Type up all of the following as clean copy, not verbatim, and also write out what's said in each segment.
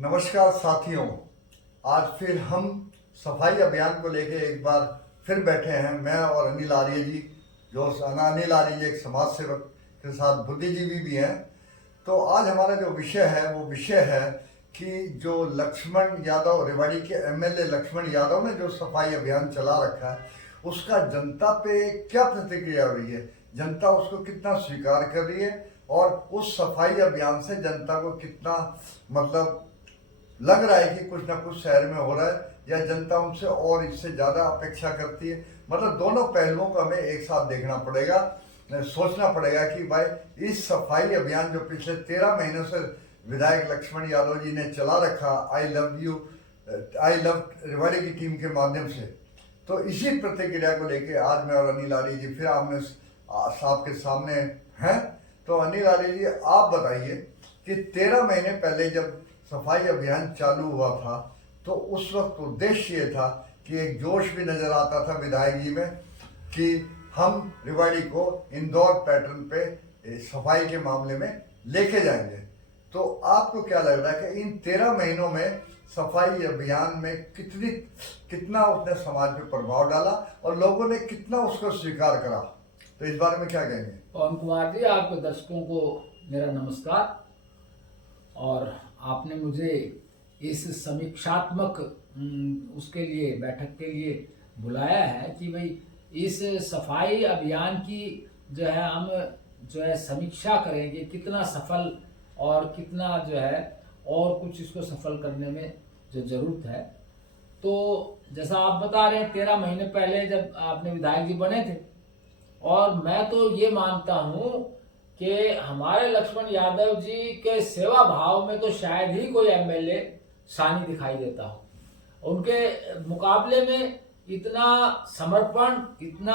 नमस्कार साथियों, आज फिर हम सफाई अभियान को लेके एक बार फिर बैठे हैं। मैं और अनिल आर्य जी, जो अनिल आर्य जी एक समाज सेवक के साथ बुद्धिजीवी भी हैं। तो आज हमारा जो विषय है वो विषय है कि जो लक्ष्मण यादव, रेवाड़ी के एमएलए लक्ष्मण यादव ने जो सफाई अभियान चला रखा है उसका जनता पे क्या प्रतिक्रिया हो रही है, जनता उसको कितना स्वीकार कर रही है और उस सफाई अभियान से जनता को कितना मतलब लग रहा है कि कुछ ना कुछ शहर में हो रहा है या जनता उनसे और इससे ज़्यादा अपेक्षा करती है। मतलब दोनों पहलुओं को हमें एक साथ देखना पड़ेगा, सोचना पड़ेगा कि भाई इस सफाई अभियान जो पिछले 13 महीनों से विधायक लक्ष्मण यादव जी ने चला रखा, आई लव रेवाड़ी की टीम के माध्यम से, तो इसी प्रतिक्रिया को लेके आज मैं और अनिल आर्य जी फिर आमने साहब के सामने हैं। तो अनिल आर्य जी, आप बताइए कि 13 महीने पहले जब सफाई अभियान चालू हुआ था तो उस वक्त उद्देश्य ये था कि एक जोश भी नजर आता था विधायक जी में कि हम रेवाड़ी को इंदौर पैटर्न पे सफाई के मामले में लेके जाएंगे। तो आपको क्या लग रहा है कि इन 13 महीनों में सफाई अभियान में कितना उसने समाज पे प्रभाव डाला और लोगों ने कितना उसको स्वीकार करा? तो इस बारे में क्या कहेंगे? पवन कुमार जी, आपके दर्शकों को मेरा नमस्कार। और आपने मुझे इस समीक्षात्मक उसके लिए बैठक के लिए बुलाया है कि भाई इस सफाई अभियान की जो है हम जो है समीक्षा करेंगे, कितना सफल और कितना जो है और कुछ इसको सफल करने में जो जरूरत है। तो जैसा आप बता रहे हैं, 13 महीने पहले जब आपने विधायक जी बने थे, और मैं तो ये मानता हूँ कि हमारे लक्ष्मण यादव जी के सेवा भाव में तो शायद ही कोई एमएलए सानी दिखाई देता हो। उनके मुकाबले में इतना समर्पण, इतना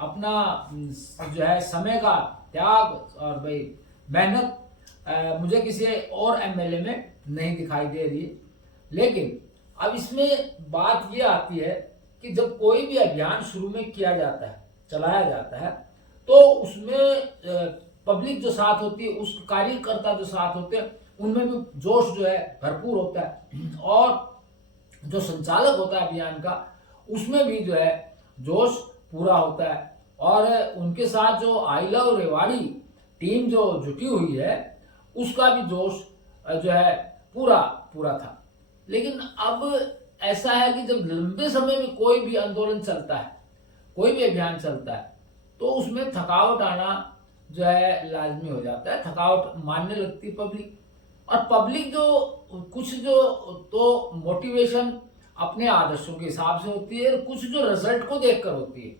अपना जो है समय का त्याग और भाई मेहनत मुझे किसी और एमएलए में नहीं दिखाई दे रही है। लेकिन अब इसमें बात ये आती है कि जब कोई भी अभियान शुरू में किया जाता है, चलाया जाता है, तो उसमें पब्लिक जो साथ होती है, उस कार्यकर्ता जो साथ होते हैं, उनमें भी जोश जो है भरपूर होता है और जो संचालक होता है अभियान का, उसमें भी जो है जोश पूरा होता है। और उनके साथ जो आई लव रेवाड़ी टीम जो जुटी हुई है, उसका भी जोश जो है पूरा पूरा था। लेकिन अब ऐसा है कि जब लंबे समय में कोई भी आंदोलन चलता है, कोई भी अभियान चलता है, तो उसमें थकावट आना जो है लाजमी हो जाता है, थकावट मानने लगती है पब्लिक। और पब्लिक जो कुछ जो तो मोटिवेशन अपने आदर्शों के हिसाब से होती है, कुछ जो रिजल्ट को देखकर होती है।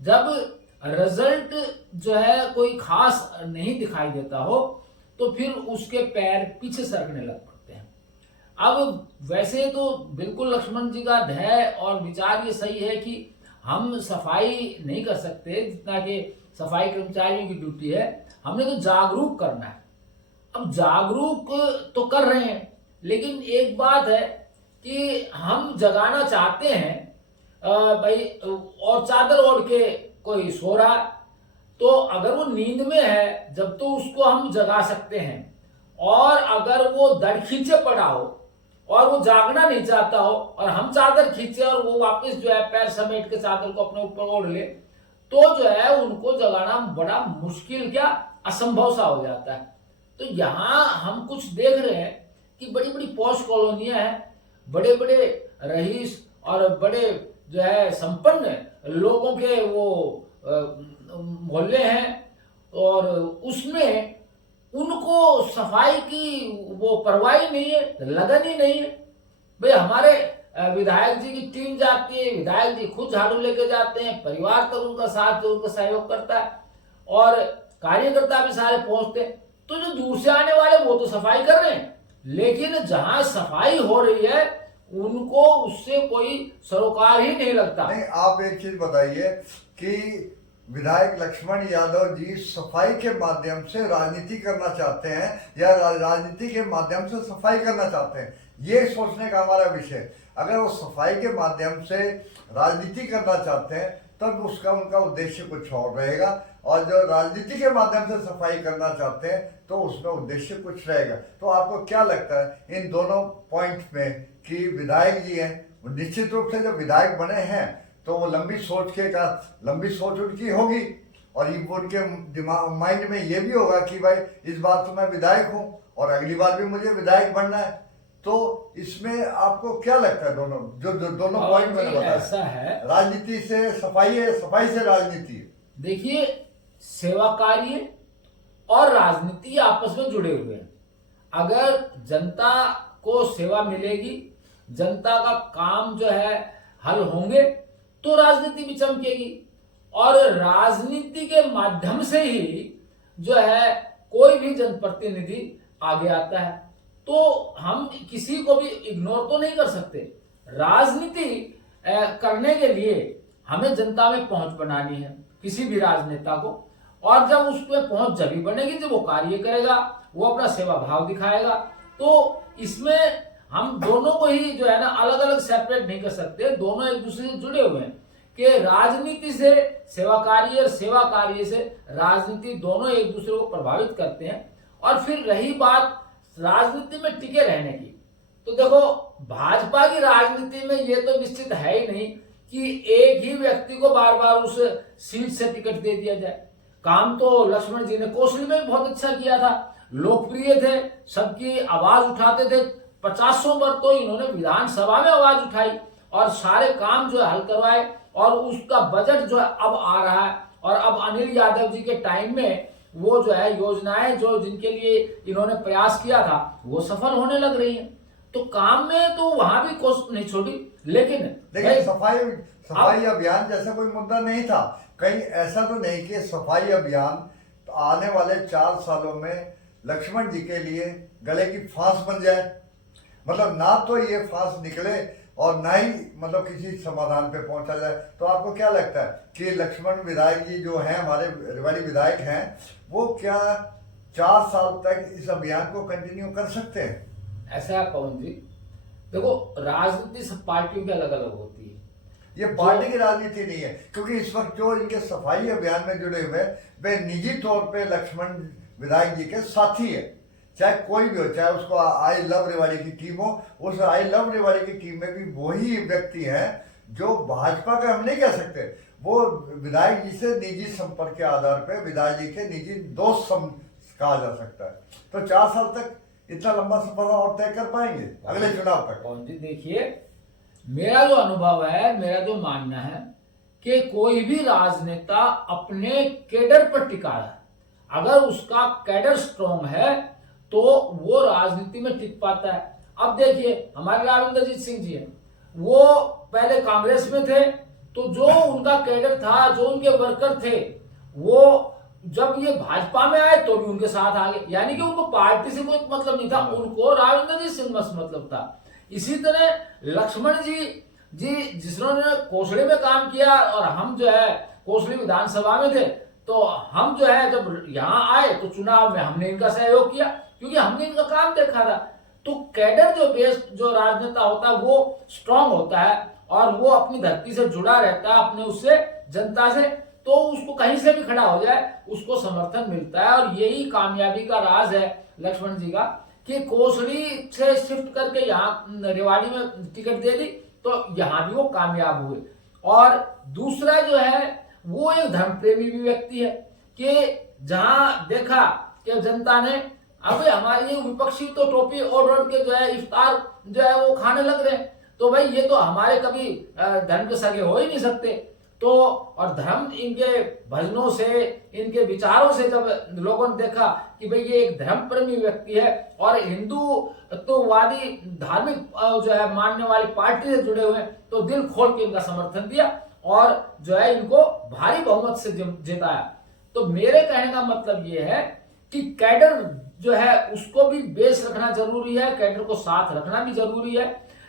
जब रिजल्ट जो है कोई खास नहीं दिखाई देता हो तो फिर उसके पैर पीछे सरकने लग पड़ते हैं। अब वैसे तो बिल्कुल लक्ष्मण जी का ध्येय और विचार ये सही है कि हम सफाई नहीं कर सकते जितना कि सफाई कर्मचारियों की ड्यूटी है, हमने तो जागरूक करना है। अब जागरूक तो कर रहे हैं, लेकिन एक बात है कि हम जगाना चाहते हैं भाई, और चादर ओढ़ के कोई सो रहा है, तो अगर वो नींद में है जब तो उसको हम जगा सकते हैं। और अगर वो दड़ खींचे पड़ा हो और वो जागना नहीं चाहता हो और हम चादर खींचे और वो वापस जो है पैर समेट के चादर को अपने ऊपर ओढ़ ले, तो जो है उनको जगाना बड़ा मुश्किल, क्या असंभव सा हो जाता है। तो यहाँ हम कुछ देख रहे हैं कि बड़ी बड़ी पॉश कॉलोनियां हैं, बड़े बड़े रईस और बड़े जो है संपन्न लोगों के वो मोहल्ले हैं, और उसमें उनको सफाई की वो परवाह नहीं है, लगन ही नहीं है। भाई हमारे विधायक जी की टीम जाती है, विधायक जी खुद झाड़ू लेके जाते हैं, परिवार तक उनका साथ जो उनका सहयोग करता है और कार्यकर्ता भी सारे पहुंचते हैं। तो जो दूर से आने वाले वो तो सफाई कर रहे हैं, लेकिन जहां सफाई हो रही है उनको उससे कोई सरोकार ही नहीं लगता। नहीं, आप एक चीज बताइए कि विधायक लक्ष्मण यादव जी सफाई के माध्यम से राजनीति करना चाहते हैं या राजनीति के माध्यम से सफाई करना चाहते हैं, ये सोचने का हमारा विषय। अगर वो सफाई के माध्यम से राजनीति करना चाहते हैं तब उसका उनका उद्देश्य कुछ और रहेगा। और जो राजनीति के माध्यम से सफाई करना चाहते हैं तो उसमें उद्देश्य कुछ रहेगा। तो आपको क्या लगता है इन दोनों पॉइंट में कि विधायक जी हैं, निश्चित रूप से जब विधायक बने हैं तो वो लंबी सोच उनकी होगी और ये उनके दिमाग माइंड में ये भी होगा कि भाई इस बार तो मैं विधायक हूँ और अगली बार भी मुझे विधायक बनना है। तो इसमें आपको क्या लगता है दोनों पॉइंट मैंने बताया, ऐसा है, राजनीति से सफाई है, सफाई से राजनीति है। देखिए सेवा कार्य और राजनीति आपस में जुड़े हुए हैं। अगर जनता को सेवा मिलेगी, जनता का काम जो है हल होंगे तो राजनीति भी चमकेगी और राजनीति के माध्यम से ही जो है कोई भी जनप्रतिनिधि आगे आता है। तो हम किसी को भी इग्नोर तो नहीं कर सकते। राजनीति करने के लिए हमें जनता में पहुंच बनानी है किसी भी राजनेता को, और जब उस पर पहुंच जब ही बनेगी जब वो कार्य करेगा, वो अपना सेवा भाव दिखाएगा। तो इसमें हम दोनों को ही जो है ना अलग अलग सेपरेट नहीं कर सकते, दोनों एक दूसरे से जुड़े हुए हैं कि राजनीति से सेवा कार्य और सेवा कार्य से राजनीति, दोनों एक दूसरे को प्रभावित करते हैं। और फिर रही बात राजनीति में टिके रहने की, तो देखो भाजपा की राजनीति में ये तो निश्चित है ही नहीं कि एक ही व्यक्ति को बार बार उस सीट से टिकट दे दिया जाए। काम तो लक्ष्मण जी ने कोसली में भी बहुत अच्छा किया था, लोकप्रिय थे, सबकी आवाज उठाते थे। 50 बार तो इन्होंने विधानसभा में आवाज उठाई और सारे काम जो है हल करवाए, और उसका बजट जो है अब आ रहा है। और अब अनिल यादव जी के टाइम में वो जो है योजनाएं जो जिनके लिए इन्होंने प्रयास किया था वो सफल होने लग रही है। तो काम में तो वहां भी कोशिश नहीं छोड़ी, लेकिन सफाई अभियान जैसा कोई मुद्दा नहीं था। कहीं ऐसा तो नहीं कि सफाई अभियान तो आने वाले 4 सालों में लक्ष्मण जी के लिए गले की फांस बन जाए, मतलब ना तो ये फांस निकले और ना ही मतलब किसी समाधान पे पहुंचा जाए। तो आपको क्या लगता है कि लक्ष्मण विधायक जी जो हैं, हमारे रेवाड़ी विधायक हैं, वो क्या 4 साल तक इस अभियान को कंटिन्यू कर सकते हैं? ऐसा है पवन जी, देखो राजनीति सब पार्टियों की अलग अलग होती है, ये पार्टी की राजनीति नहीं है, क्योंकि इस वक्त जो इनके सफाई अभियान में जुड़े हुए वे निजी तौर पे लक्ष्मण विधायक जी के साथी है। चाहे कोई भी हो, चाहे उसको आई लव रेवाड़ी की टीम हो, उस आई लव रेवाड़ी की टीम में भी वही व्यक्ति हैं जो भाजपा का हम नहीं कह सकते, वो विधायक जी से निजी संपर्क के आधार पर विधायक जी के निजी दोस्त कहा जा सकता है। तो 4 साल तक इतना लंबा सफर और तय कर पाएंगे अगले चुनाव तक? कौन जी, देखिए मेरा जो अनुभव है, मेरा जो मानना है कि कोई भी राजनेता अपने कैडर पर टिका है। अगर उसका कैडर स्ट्रॉन्ग है तो वो राजनीति में टिक पाता है। अब देखिए हमारे राविंद्रजीत सिंह जी हैं, वो पहले कांग्रेस में थे, तो जो उनका कैडर था, जो उनके वर्कर थे, वो जब ये भाजपा में आए तो भी उनके साथ आ गए। यानी कि उनको पार्टी से कोई मतलब नहीं था, उनको राविंद्रजीत सिंह से मतलब था। इसी तरह लक्ष्मण जी जिन्होंने कोसली में काम किया और हम जो है कोसली विधानसभा में थे, तो हम जो है जब यहाँ आए तो चुनाव में हमने इनका सहयोग किया क्योंकि हमने इनका काम देखा था। तो कैडर जो बेस्ड जो राजनेता होता है वो स्ट्रांग होता है और वो अपनी धरती से जुड़ा रहता है, अपने उससे जनता से, तो उसको कहीं से भी खड़ा हो जाए उसको समर्थन मिलता है। और यही कामयाबी का राज है लक्ष्मण जी का कि कोसली से शिफ्ट करके यहाँ रेवाड़ी में टिकट दे दी तो यहाँ भी वो कामयाब हुए। और दूसरा जो है वो एक धर्म प्रेमी भी व्यक्ति है कि जहां देखा कि जनता ने अब हमारे ये विपक्षी तो टोपी ओढ़ के जो है इफ्तार जो है वो खाने लग रहे हैं, तो भाई ये तो हमारे कभी धर्म के सगे हो ही नहीं सकते। तो और धर्म इनके भजनों से, इनके विचारों से जब लोगों ने देखा कि भाई ये एक धर्म प्रेमी व्यक्ति है और हिंदुत्ववादी धार्मिक जो है मानने वाली पार्टी से जुड़े हुए हैं, तो दिल खोल के इनका समर्थन दिया और जो है इनको भारी बहुमत से जिताया। तो मेरे कहने का मतलब ये है कि कैडर जो है उसको भी बेस रखना जरूरी है, कैडर को साथ रखना भी जरूरी है।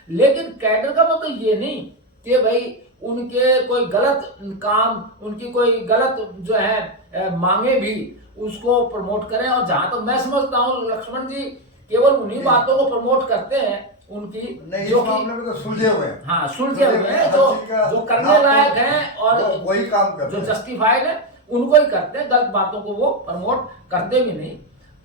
लेकिन कैडर का मतलब ये नहीं कि भाई उनके कोई गलत काम, उनकी कोई गलत जो है मांगे भी उसको प्रमोट करें। और जहां तक मैं समझता हूँ लक्ष्मण जी केवल उन्हीं बातों को प्रमोट करते हैं उनकी जो मामले में तो सुलझे हुए हैं। हाँ, सुलझे हुए हैं, जो करने लायक हैं और वही काम करते जो जस्टिफाइड है उनको ही करते हैं, गलत बातों को वो प्रमोट करते भी नहीं।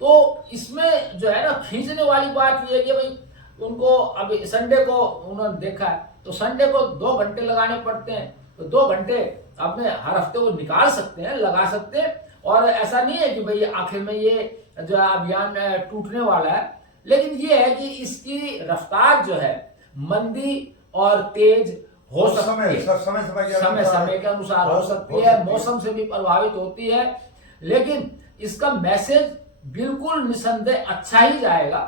तो इसमें जो है ना खींचने वाली बात ये है कि भाई उनको अभी संडे को उन्होंने देखा है तो संडे को 2 घंटे लगाने पड़ते हैं, तो 2 घंटे अपने हर हफ्ते वो निकाल सकते हैं, लगा सकते हैं। और ऐसा नहीं है कि भाई आखिर में ये जो है अभियान टूटने वाला है, लेकिन ये है कि इसकी रफ्तार जो है मंदी और तेज हो सकती है, समय समय के अनुसार हो सकती है, मौसम से भी प्रभावित होती है, लेकिन इसका मैसेज बिल्कुल निसंदेह अच्छा ही जाएगा।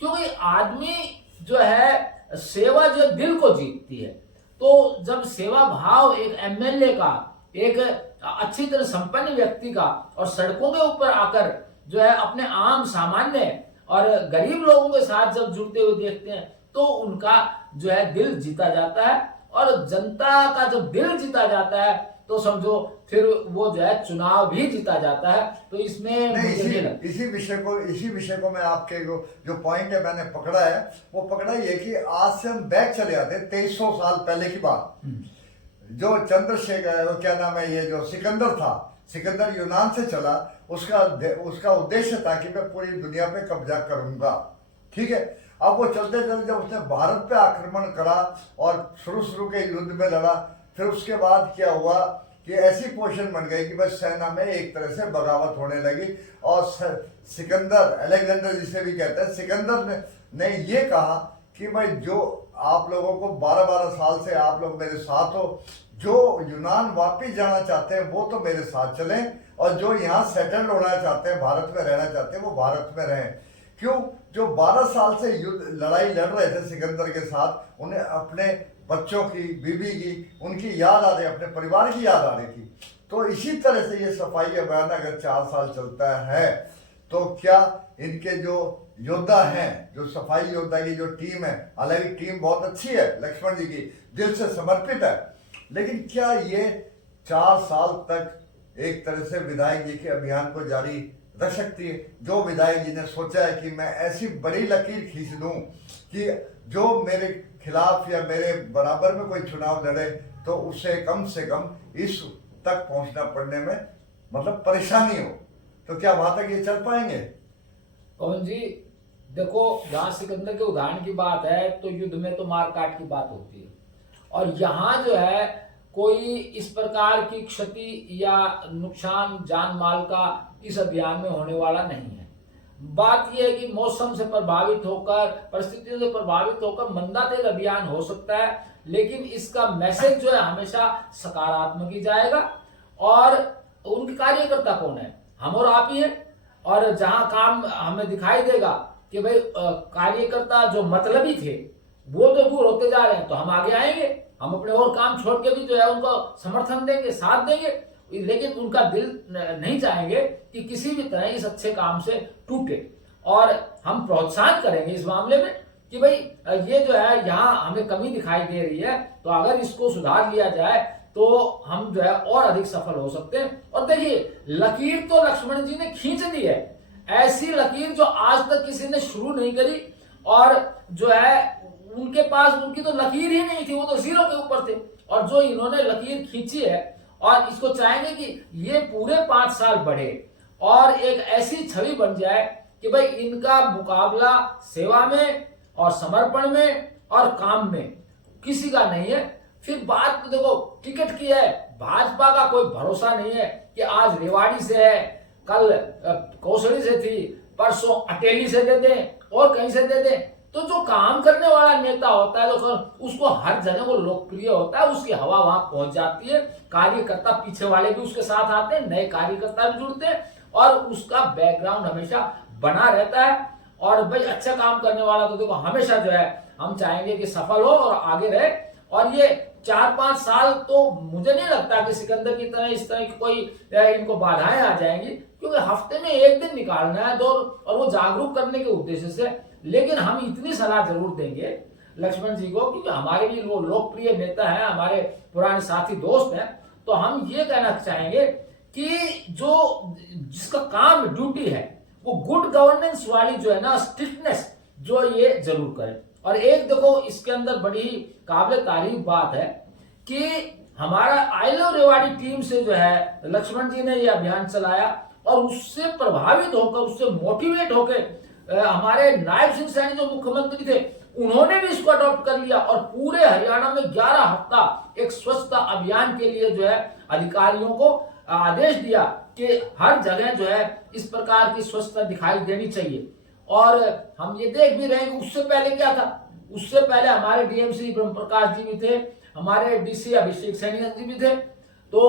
क्योंकि आदमी जो है सेवा जो दिल को जीतती है, तो जब सेवा भाव एक एमएलए का, एक अच्छी तरह संपन्न व्यक्ति का और सड़कों के ऊपर आकर जो है अपने आम सामान्य और गरीब लोगों के साथ जब जुड़ते हुए देखते हैं तो उनका जो है दिल जीता जाता है। और जनता का जब दिल जीता जाता है तो समझो फिर वो जो है चुनाव भी जीता जाता है। तो इसमें इसी विषय को मैं आपके जो पॉइंट है मैंने पकड़ा है, वो पकड़ा ये कि आज से हम बैक चले आते हैं 2300 साल पहले की बात। जो चंद्रशेखर, क्या नाम है, ये जो सिकंदर था, सिकंदर यूनान से चला, उसका उद्देश्य था कि मैं पूरी दुनिया पे कब्जा करूंगा, ठीक है। अब वो चलते चलते जब उसने भारत पे आक्रमण करा और शुरू के युद्ध में लड़ा, फिर उसके बाद क्या हुआ कि ऐसी पोजीशन बन गई कि बस सेना में एक तरह से बगावत होने लगी। और सिकंदर, अलेक्जेंडर जिसे भी कहते हैं, सिकंदर ने ये कहा कि भाई जो आप लोगों को 12-12 साल से आप लोग मेरे साथ हो, जो यूनान वापिस जाना चाहते हैं वो तो मेरे साथ चलें, और जो यहाँ सेटल होना चाहते हैं, भारत में रहना चाहते हैं, वो भारत में रहें। क्यों? जो 12 साल से लड़ाई लड़ रहे थे सिकंदर के साथ, उन्हें अपने बच्चों की, बीवी की, उनकी याद आ रही, अपने परिवार की याद आ रही थी। तो इसी तरह से ये सफाई अभियान अगर 4 साल चलता है तो क्या इनके जो योद्धा हैं, जो सफाई योद्धा की जो टीम है, हालांकि टीम बहुत अच्छी है, लक्ष्मण जी की दिल से समर्पित है, लेकिन क्या ये 4 साल तक एक तरह से विधायक जी के अभियान को जारी रख सकती है? जो विधायक जी ने सोचा है कि मैं ऐसी बड़ी लकीर खींच दूं कि जो मेरे खिलाफ या मेरे बराबर में कोई चुनाव लड़े तो उसे कम से कम इस तक पहुंचना पड़ने में मतलब परेशानी हो, तो क्या वहां तक ये चल पाएंगे? पवन जी देखो, जहां सिकंदर के उदाहरण की बात है तो युद्ध में तो मार काट की बात होती है, और यहाँ जो है कोई इस प्रकार की क्षति या नुकसान जान माल का इस अभियान में होने वाला नहीं है। बात यह है कि मौसम से प्रभावित होकर, परिस्थितियों से प्रभावित होकर मंदा तेज अभियान हो सकता है, लेकिन इसका मैसेज जो है हमेशा सकारात्मक ही जाएगा। और उनके कार्यकर्ता कौन है? हम और आप ही हैं। और जहां काम हमें दिखाई देगा कि भाई कार्यकर्ता जो मतलबी थे वो तो दूर होते जा रहे हैं, तो हम आगे आएंगे, हम अपने और काम छोड़ के भी जो है उनको समर्थन देंगे, साथ देंगे, लेकिन उनका दिल नहीं चाहेंगे कि किसी भी तरह इस अच्छे काम से टूटे। और हम प्रोत्साहन करेंगे इस मामले में कि भाई ये जो है यहाँ हमें कमी दिखाई दे रही है, तो अगर इसको सुधार लिया जाए तो हम जो है और अधिक सफल हो सकते हैं। और देखिए, लकीर तो लक्ष्मण जी ने खींच दी है, ऐसी लकीर जो आज तक किसी ने शुरू नहीं करी, और जो है उनके पास उनकी तो लकीर ही नहीं थी, वो तो जीरो के ऊपर थे। और जो इन्होंने लकीर खींची है, और इसको चाहेंगे कि ये पूरे 5 साल बढ़े और एक ऐसी छवि बन जाए कि भाई इनका मुकाबला सेवा में और समर्पण में और काम में किसी का नहीं है। फिर बात तो देखो टिकट की है, भाजपा का कोई भरोसा नहीं है कि आज रेवाड़ी से है, कल कौशली से थी, परसों अटेली से दे दें और कहीं से दे दें। तो जो काम करने वाला नेता होता है तो उसको हर जगह वो लोकप्रिय होता है, उसकी हवा वहां पहुंच जाती है, कार्यकर्ता पीछे वाले भी उसके साथ आते हैं, नए कार्यकर्ता भी जुड़ते हैं, और उसका बैकग्राउंड हमेशा बना रहता है। और भाई अच्छा काम करने वाला तो देखो हमेशा जो है हम चाहेंगे कि सफल हो और आगे रहे। और ये 4-5 साल तो मुझे नहीं लगता कि सिकंदर की तरह इस तरह की कोई इनको बाधाएं आ जाएंगी, क्योंकि हफ्ते में एक दिन निकालना है दौर, और वो जागरूक करने के उद्देश्य से। लेकिन हम इतनी सलाह जरूर देंगे लक्ष्मण जी को, क्योंकि हमारे भी वो लोकप्रिय नेता हैं, हमारे पुराने साथी दोस्त हैं, तो हम ये कहना चाहेंगे कि जो जिसका काम ड्यूटी है वो गुड गवर्नेंस वाली जो है ना, स्ट्रिक्टनेस, जो ये जरूर करें। और एक देखो इसके अंदर बड़ी काबिल तारीफ बात है कि हमारा आई लव रेवाड़ी टीम से जो है लक्ष्मण जी ने ये अभियान चलाया और उससे प्रभावित होकर, उससे मोटिवेट होकर हमारे नायब सिंह सैनी जो मुख्यमंत्री थे उन्होंने भी इसको अडॉप्ट कर लिया और पूरे हरियाणा में 11 हफ्ता एक स्वच्छता अभियान के लिए जो है अधिकारियों को आदेश दिया कि हर जगह जो है इस प्रकार की स्वच्छता दिखाई देनी चाहिए। और हम ये देख भी रहे हैं उससे पहले क्या था, उससे पहले हमारे डीएमसी ब्रह्म प्रकाश जी भी थे, हमारे डीसी अभिषेक सैनी जी भी थे, तो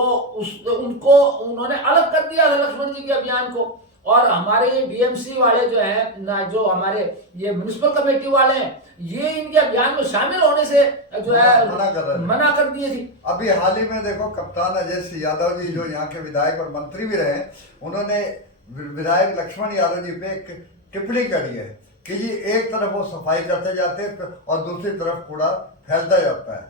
उनको उन्होंने अलग कर दिया था लक्ष्मण जी के अभियान को। और हमारे डीएमसी वाले जो है ना, जो हमारे ये म्युनिसिपल कमेटी वाले हैं, ये इनके अभियान में शामिल होने से जो है मना कर दिए थी। अभी हाल ही में देखो कप्तान अजय सिंह यादव जी जो यहाँ के विधायक और मंत्री भी रहे, उन्होंने विधायक लक्ष्मण यादव जी पे एक टिप्पणी करी है कि जी एक तरफ वो सफाई करते जाते हैं और दूसरी तरफ कूड़ा फैलता जाता है।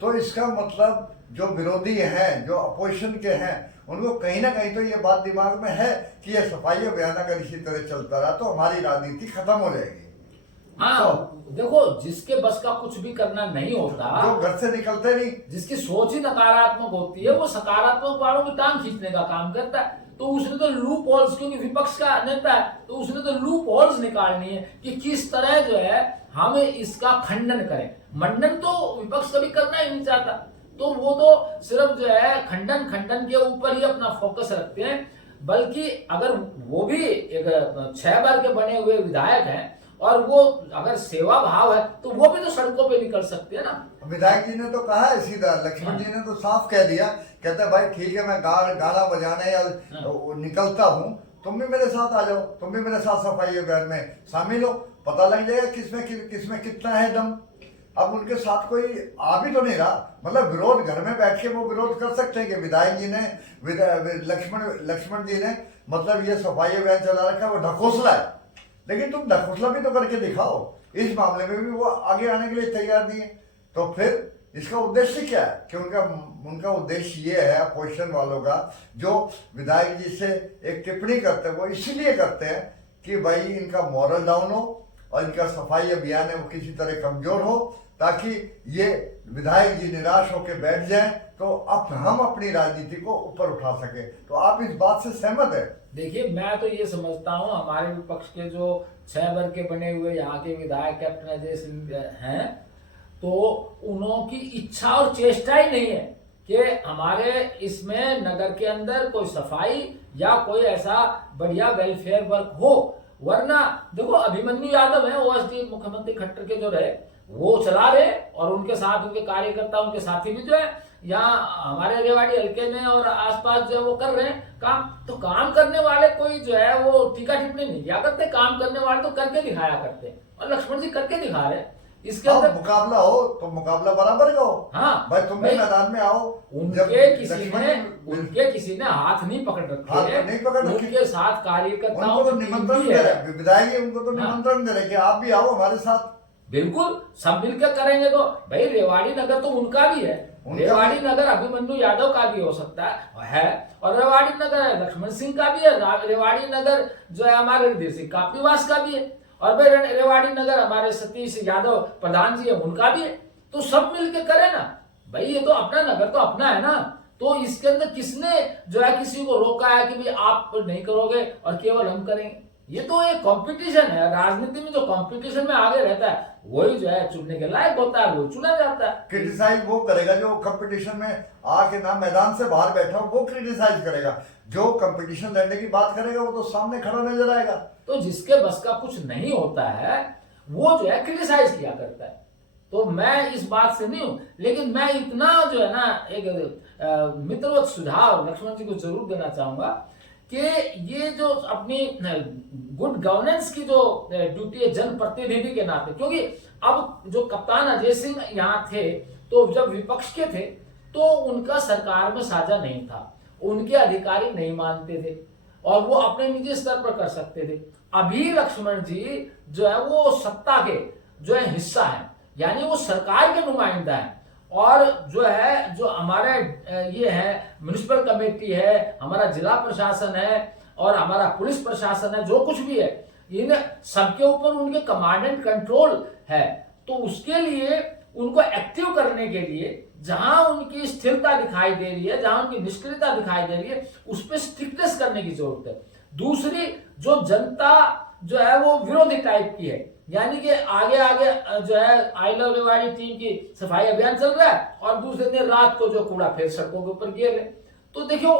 तो इसका मतलब जो विरोधी हैं, जो अपोजिशन के हैं, उनको कहीं ना कहीं तो ये बात दिमाग में है कि ये सफाई अभियान अगर इसी तरह चलता रहा तो हमारी राजनीति खत्म हो जाएगी। हाँ तो देखो, जिसके बस का कुछ भी करना नहीं होता, जो घर से निकलते नहीं, जिसकी सोच ही नकारात्मक होती है, वो सकारात्मक वालों की टांग खींचने का काम करता है। तो उसने तो लूप होल्स, क्योंकि विपक्ष का नेता है, तो उसने तो लूप होल्स निकालनी है कि किस तरह जो है हमें इसका खंडन करें। मंडन तो विपक्ष कभी करना ही नहीं चाहता, तो वो तो सिर्फ जो है खंडन के ऊपर ही अपना फोकस रखते हैं। बल्कि अगर वो भी एक 6 बार के बने हुए विधायक हैं और वो अगर सेवा भाव है तो वो भी तो सड़कों पे निकल सकते हैं ना। विधायक जी ने तो कहा है सीधा, लक्ष्मण जी ने तो साफ कह दिया, कहते हैं भाई ठीक है मैं गाना बजाने या निकलता हूँ, तुम भी मेरे साथ आ जाओ, तुम भी मेरे साथ सफाई अभियान में शामिल हो, पता लग जाएगा किसमें कितना है दम। अब उनके साथ कोई आ भी तो नहीं रहा, मतलब विरोध घर में बैठ के वो विरोध कर सकते हैं कि विधायक जी ने लक्ष्मण जी ने मतलब ये सफाई अभियान चला रखा है, वो ढकोसला है, लेकिन तुम ढकोसला भी तो करके दिखाओ। इस मामले में भी वो आगे आने के लिए तैयार नहीं है, तो फिर इसका उद्देश्य क्या है कि उनका उद्देश्य ये है अपोजिशन वालों का, जो विधायक जी से एक टिप्पणी करते हैं वो इसीलिए करते हैं कि भाई इनका मॉरल डाउन हो और इनका सफाई अभियान है वो किसी तरह कमजोर हो, ताकि ये विधायक जी निराश होकर बैठ जाएं तो अब हम अपनी राजनीति को ऊपर उठा सके। तो आप इस बात से सहमत है? देखिए, मैं तो ये समझता हूँ हमारे विपक्ष के जो 6 वर्ग के बने हुए यहाँ के विधायक कैप्टन अजय सिंह हैं, तो उनकी इच्छा और चेष्टा ही नहीं है कि हमारे इसमें नगर के अंदर कोई सफाई या कोई ऐसा बढ़िया वेलफेयर वर्क हो। वरना देखो, अभिमन्यु यादव है ओएसडी मुख्यमंत्री खट्टर के जो रहे, वो चला रहे और उनके साथ उनके कार्यकर्ता, उनके साथी भी जो है यहाँ हमारे रेवाड़ी हल्के में और आसपास जो है वो कर रहे हैं काम। तो काम करने वाले कोई जो है वो टीका टिप्पणी नहीं किया करते, काम करने वाले तो करके दिखाया करते हैं और लक्ष्मण जी करके दिखा रहे हैं। इसके अंदर मुकाबला हो तो मुकाबला बराबर का हो। हाँ भाई तुम भी मैदान में आओ। उनके किसी ने हाथ नहीं पकड़ रखे, नहीं पकड़ रखे, उनके साथ कार्यकर्ताओं को निमंत्रण दे रहे, विधायक उनको तो निमंत्रण दे रहे कि आप भी आओ हमारे साथ। बिल्कुल, सब मिलकर करेंगे तो भाई रेवाड़ी नगर तो उनका भी है, रेवाड़ी नगर अभिमन्यु यादव का भी हो सकता है और रेवाड़ी नगर लक्ष्मण सिंह का भी है, रेवाड़ी नगर जो है हमारे रणधीर सिंह कापीवास का भी है और भाई रेवाड़ी नगर हमारे सतीश यादव प्रधान जी है, उनका भी है। तो सब मिलके करे ना भाई, ये तो अपना नगर तो अपना है ना। तो इसके अंदर किसने जो है किसी को रोका है कि भाई आप नहीं करोगे और केवल हम करेंगे? ये तो एक कंपटीशन है। राजनीति में जो कंपटीशन में आगे रहता है वही जो है चुनने के लायक होता है, वो चुना जाता है। क्रिटिसाइज वो करेगा जो कंपटीशन में आके ना मैदान से बाहर बैठा हो, वो क्रिटिसाइज करेगा। जो कंपटीशन लड़ने की बात करेगा वो तो सामने खड़ा नजर आएगा। तो जिसके बस का कुछ नहीं होता है वो जो है क्रिटिसाइज किया करता है। तो मैं इस बात से नहीं हूं, लेकिन मैं इतना जो है ना एक मित्रवत सुझाव लक्ष्मण जी को जरूर देना चाहूंगा कि ये जो अपनी गुड गवर्नेंस की जो ड्यूटी है जनप्रतिनिधि के नाते, क्योंकि अब जो कप्तान अजय सिंह यहाँ थे तो जब विपक्ष के थे तो उनका सरकार में साझा नहीं था, उनके अधिकारी नहीं मानते थे और वो अपने निजी स्तर पर कर सकते थे। अभी लक्ष्मण जी जो है वो सत्ता के जो है हिस्सा है, यानी वो सरकार के नुमाइंदा है और जो है जो हमारे ये है म्युनिसिपल कमेटी है, हमारा जिला प्रशासन है और हमारा पुलिस प्रशासन है, जो कुछ भी है इन सबके ऊपर उनके कमांड एंड कंट्रोल है। तो उसके लिए उनको एक्टिव करने के लिए जहां उनकी स्थिरता दिखाई दे रही है, जहां उनकी निष्क्रियता दिखाई दे रही है, उस पर स्ट्रिक्टनेस करने की जरूरत है। दूसरी, जो जनता जो है वो विरोधी टाइप की है, यानी कि आगे आगे जो है आई लव रेवाड़ी टीम की सफाई अभियान चल रहा है और दूसरे दिन रात को जो कूड़ा फिर सड़कों के ऊपर गिर रहे। तो देखियो,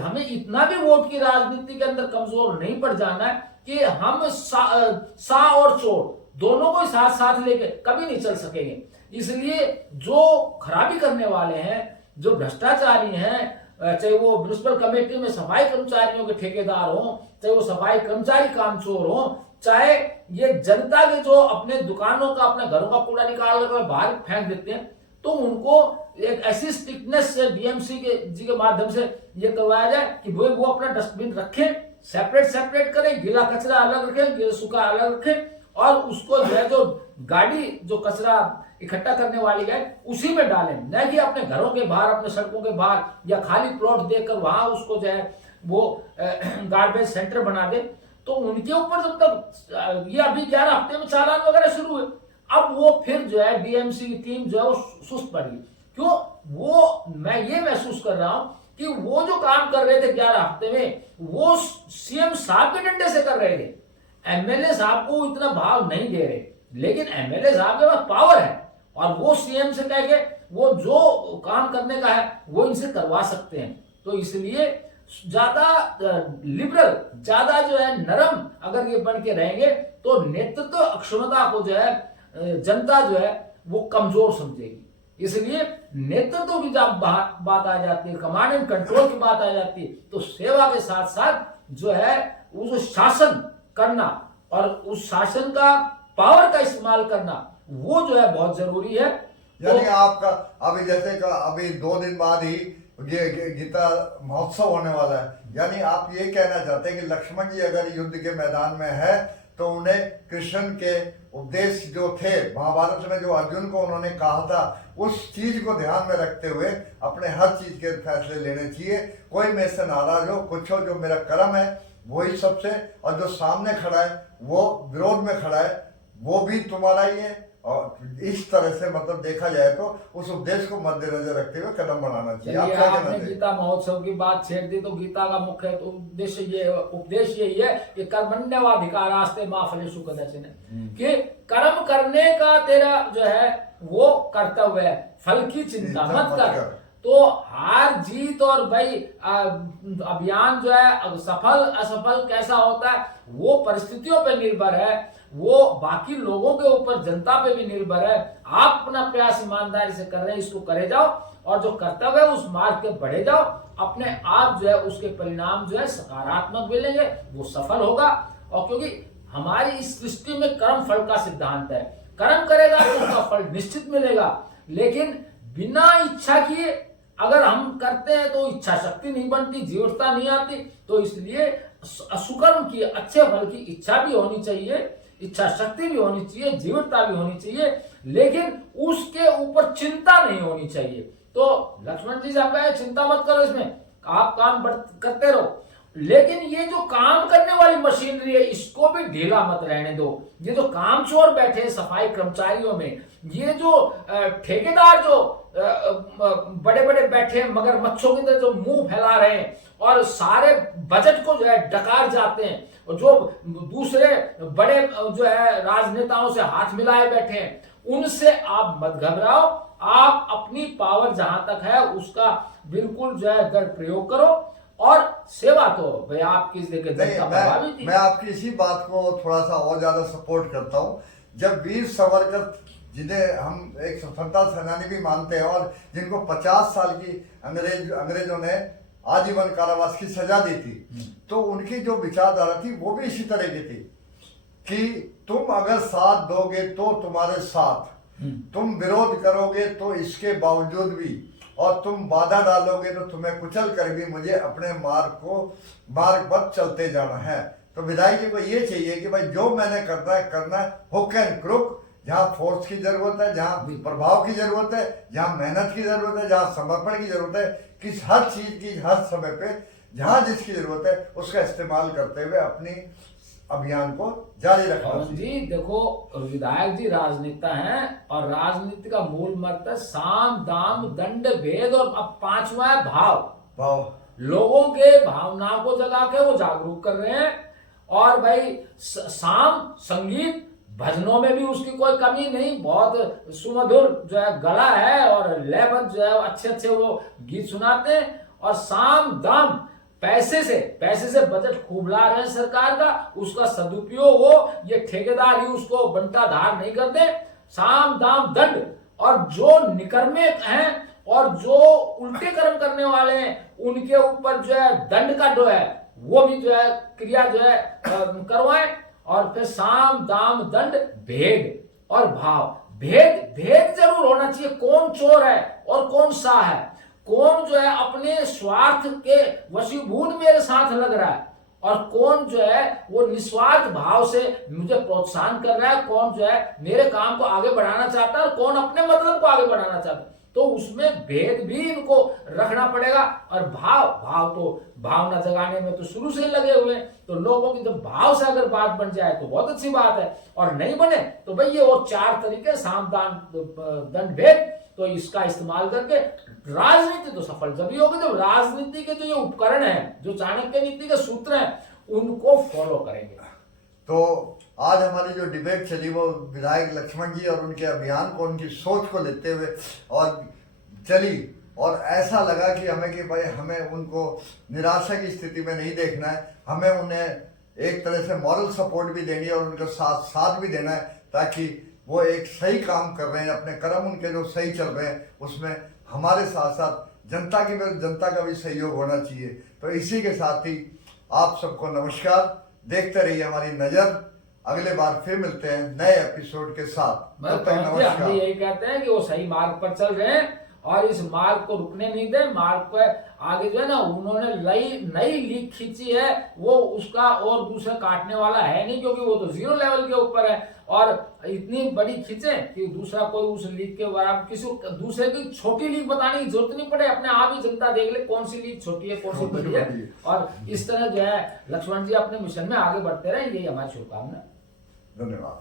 हमें इतना भी वोट की राजनीति के अंदर कमजोर नहीं पड़ जाना है कि हम सा और चोर दोनों को साथ साथ लेके कभी नहीं चल सकेंगे। इसलिए जो खराबी करने वाले हैं, जो भ्रष्टाचारी हैं, चाहे वो म्युनिसिपल कमेटी में सफाई कर्मचारियों के ठेकेदार हों, चाहे वो सफाई कर्मचारी कामचोर हों, चाहे ये जनता के जो अपने दुकानों का, अपने घरों का कूड़ा निकाल कर बाहर फेंक देते हैं, तो उनको एक ऐसी स्ट्रिक्टनेस से डीएमसी जी के माध्यम से ये करवाया जाए कि वो अपना डस्टबिन रखें, सेपरेट करें, गीला कचरा अलग रखें, गीला सूखा अलग रखें, और उसको जो है जो गाड़ी जो कचरा इकट्ठा करने वाली है उसी में डालें, न कि अपने घरों के बाहर, अपने सड़कों के बाहर या खाली प्लॉट देकर वहां उसको जो है वो गार्बेज सेंटर बना दे। तो उनके ऊपर जब तक ये अभी 11 हफ्ते में चालान वगैरह शुरू हुए, अब वो फिर जो है डीएमसी की टीम जो है वो सुस्त पड़ गई। क्यों? वो मैं ये महसूस कर रहा हूं कि वो जो काम कर रहे थे 11 हफ्ते में, वो सीएम साहब के डंडे से कर रहे थे। एमएलए साहब को इतना भाव नहीं दे रहे, लेकिन एमएलए साहब के पास पावर है और वो सीएम से कह के वो जो काम करने का है वो इनसे करवा सकते हैं। तो इसलिए ज्यादा लिबरल, ज्यादा जो है नरम अगर ये बन के रहेंगे तो नेतृत्व अक्षमता को जो है जनता जो है वो कमजोर समझेगी। इसलिए नेतृत्व की जब बात आ जाती है, कमांड एंड कंट्रोल की बात आ जाती है, तो सेवा के साथ साथ जो है वो शासन करना और उस शासन का पावर का इस्तेमाल करना वो जो है बहुत जरूरी है। यानी आपका अभी जैसे का अभी 2 दिन बाद ही ये गीता महोत्सव होने वाला है, यानी आप ये कहना चाहते हैं कि लक्ष्मण जी अगर युद्ध के मैदान में है तो उन्हें कृष्ण के उपदेश जो थे महाभारत में, जो अर्जुन को उन्होंने कहा था, उस चीज को ध्यान में रखते हुए अपने हर चीज के फैसले लेने चाहिए। कोई मेरे से नाराज हो, कुछ हो, जो मेरा कर्म है वही सबसे, और जो सामने खड़ा है वो विरोध में खड़ा है वो भी तुम्हारा ही है। और इस तरह से मतलब देखा जाए तो उस उद्देश्य को मद्देनजर रखते हुए कदम बढ़ाना चाहिए। आपने गीता महोत्सव की बात छेड़ दी, तो गीता का मुख्य उद्देश्य ये, उपदेश यही है कि कर्मण्यवाधिकारास्ते मा फलेषु कदाचन, कि कर्म करने का तेरा जो है वो कर्तव्य है, फल की चिंता मत कर। तो हार जीत और भाई अभियान जो है सफल असफल कैसा होता है वो परिस्थितियों पर निर्भर है, वो बाकी लोगों के ऊपर, जनता पे भी निर्भर है। आप अपना प्रयास ईमानदारी से कर रहे हैं, इसको करे जाओ, और जो कर्तव्य है उस मार्ग पे बढ़े जाओ, अपने आप जो है उसके परिणाम जो है सकारात्मक मिलेंगे, वो सफल होगा। और क्योंकि हमारी इस सृष्टि में कर्म फल का सिद्धांत है, कर्म करेगा तो उसका फल निश्चित मिलेगा, लेकिन बिना इच्छा किए अगर हम करते हैं तो इच्छा शक्ति नहीं बनती, जीवटता नहीं आती। तो इसलिए सुकर्म की, अच्छे फल की इच्छा भी होनी चाहिए, इच्छा शक्ति भी होनी चाहिए, जीवटता भी होनी चाहिए, लेकिन उसके ऊपर चिंता नहीं होनी चाहिए। तो लक्ष्मण जी साहब कहे चिंता मत करो, इसमें आप काम करते रहो, लेकिन ये जो काम करने वाली मशीनरी है इसको भी ढीला मत रहने दो। ये जो कामचोर बैठे हैं सफाई कर्मचारियों में, ये जो ठेकेदार जो बड़े बड़े बैठे हैं मगर मच्छों की तरह जो मुंह फैला रहे हैं और सारे बजट को जो है डकार जाते हैं, और जो दूसरे बड़े जो है राजनेताओं से हाथ मिलाए बैठे हैं, उनसे आप मत घबराओ। आप अपनी पावर जहां तक है उसका बिल्कुल जो है अगर प्रयोग करो, और सेवा तो भाई आपकी मैं आपकी इसी बात को थोड़ा सा और ज्यादा सपोर्ट करता हूँ। जब वीर सावरकर, जिन्हें हम एक स्वतंत्रता सेनानी भी मानते हैं और जिनको 50 साल की अंग्रेजों ने आजीवन कारावास की सजा दी थी, तो उनकी जो विचारधारा थी वो भी इसी तरह की थी कि तुम अगर साथ दोगे तो तुम्हारे साथ, तुम विरोध करोगे तो इसके बावजूद भी, और तुम बाधा डालोगे तो तुम्हें कुचल कर भी मुझे अपने मार्ग पर चलते जाना है। तो विधायक जी को ये चाहिए कि भाई जो मैंने करना है हुक एंड क्रुक, जहाँ फोर्स की जरूरत है, जहाँ प्रभाव की जरूरत है, जहाँ मेहनत की जरूरत है, जहाँ समर्पण की जरूरत है, किस हर चीज की हर समय पे जहाँ जिसकी जरूरत है उसका इस्तेमाल करते हुए अपनी अभियान को जारी रखना पवन चाहिए। जी देखो, विधायक जी राजनेता हैं और राजनीति का मूल मंत्र साम दाम दंड भेद, और अब पांचवा है भाव। वाह, लोगों के भावनाओं को जगा के वो जागरूक कर रहे हैं। और भाई शाम संगीत भजनों में भी उसकी कोई कमी नहीं, बहुत सुमधुर जो है गला है और लयबद्ध जो है अच्छे अच्छे वो गीत सुनाते हैं। और शाम दाम पैसे से बजट खूब ला रहे हैं सरकार का, उसका सदुपयोग हो, ये ठेकेदार ही उसको बंटाधार नहीं करते। साम दाम दंड, और जो निकर्मे हैं और जो उल्टे कर्म करने वाले हैं उनके ऊपर जो है दंड का जो है वो भी जो है क्रिया जो है करवाएं। और फिर साम दाम दंड भेद और भाव, भेद जरूर होना चाहिए, कौन चोर है और कौन सा है, कौन जो है अपने स्वार्थ के वशीभूत मेरे साथ लग रहा है और कौन जो है वो निस्वार्थ भाव से मुझे प्रोत्साहन कर रहा है, कौन जो है मेरे काम को आगे बढ़ाना चाहता है और कौन अपने मतलब को आगे बढ़ाना चाहता है। तो उसमें भेद भी इनको रखना पड़ेगा। और भाव तो भावना जगाने में तो शुरू से ही लगे हुए हैं, तो लोगों की जब भाव से अगर बात बन जाए तो बहुत अच्छी बात है, और नहीं बने तो भाई ये और 4 तरीके साम दाम दंड भेद, तो इसका इस्तेमाल करके राजनीति तो सफल जब होगी जब राजनीति के जो ये उपकरण है, जो चाणक्य नीति के सूत्र हैं, उनको फॉलो करेंगे। तो आज हमारी जो डिबेट चली वो विधायक लक्ष्मण जी और उनके अभियान को, उनकी सोच को लेते हुए और चली, और ऐसा लगा कि हमें कि भाई हमें उनको निराशा की स्थिति में नहीं देखना है, हमें उन्हें एक तरह से मॉरल सपोर्ट भी देनी है और उनका साथ भी देना है, ताकि वो एक सही काम कर रहे हैं, अपने कर्म उनके जो सही चल रहे हैं उसमें हमारे साथ साथ जनता का भी सहयोग होना चाहिए। तो इसी के साथ ही आप सबको नमस्कार, देखते रहिए हमारी नजर, अगले बार फिर मिलते हैं नए एपिसोड के साथ। तब तक हम नमस्कार। यही कहते हैं कि वो सही मार्ग पर चल रहे हैं और इस मार्ग को रुकने नहीं दे, मार्ग पर आगे जो है ना उन्होंने नई लीक खींची है, वो उसका और दूसरा काटने वाला है नहीं, क्योंकि वो तो 0 लेवल के ऊपर है और इतनी बड़ी खींचे कि दूसरा कोई उस लीक के बराबर किसी दूसरे की छोटी लीक बताने की जरूरत नहीं पड़े, अपने आप ही जनता देख ले कौन सी लीक छोटी है कौन सी बड़ी है। और इस तरह जो है लक्ष्मण जी अपने मिशन में आगे बढ़ते रहे, यही हमारी शुभकामना। धन्यवाद।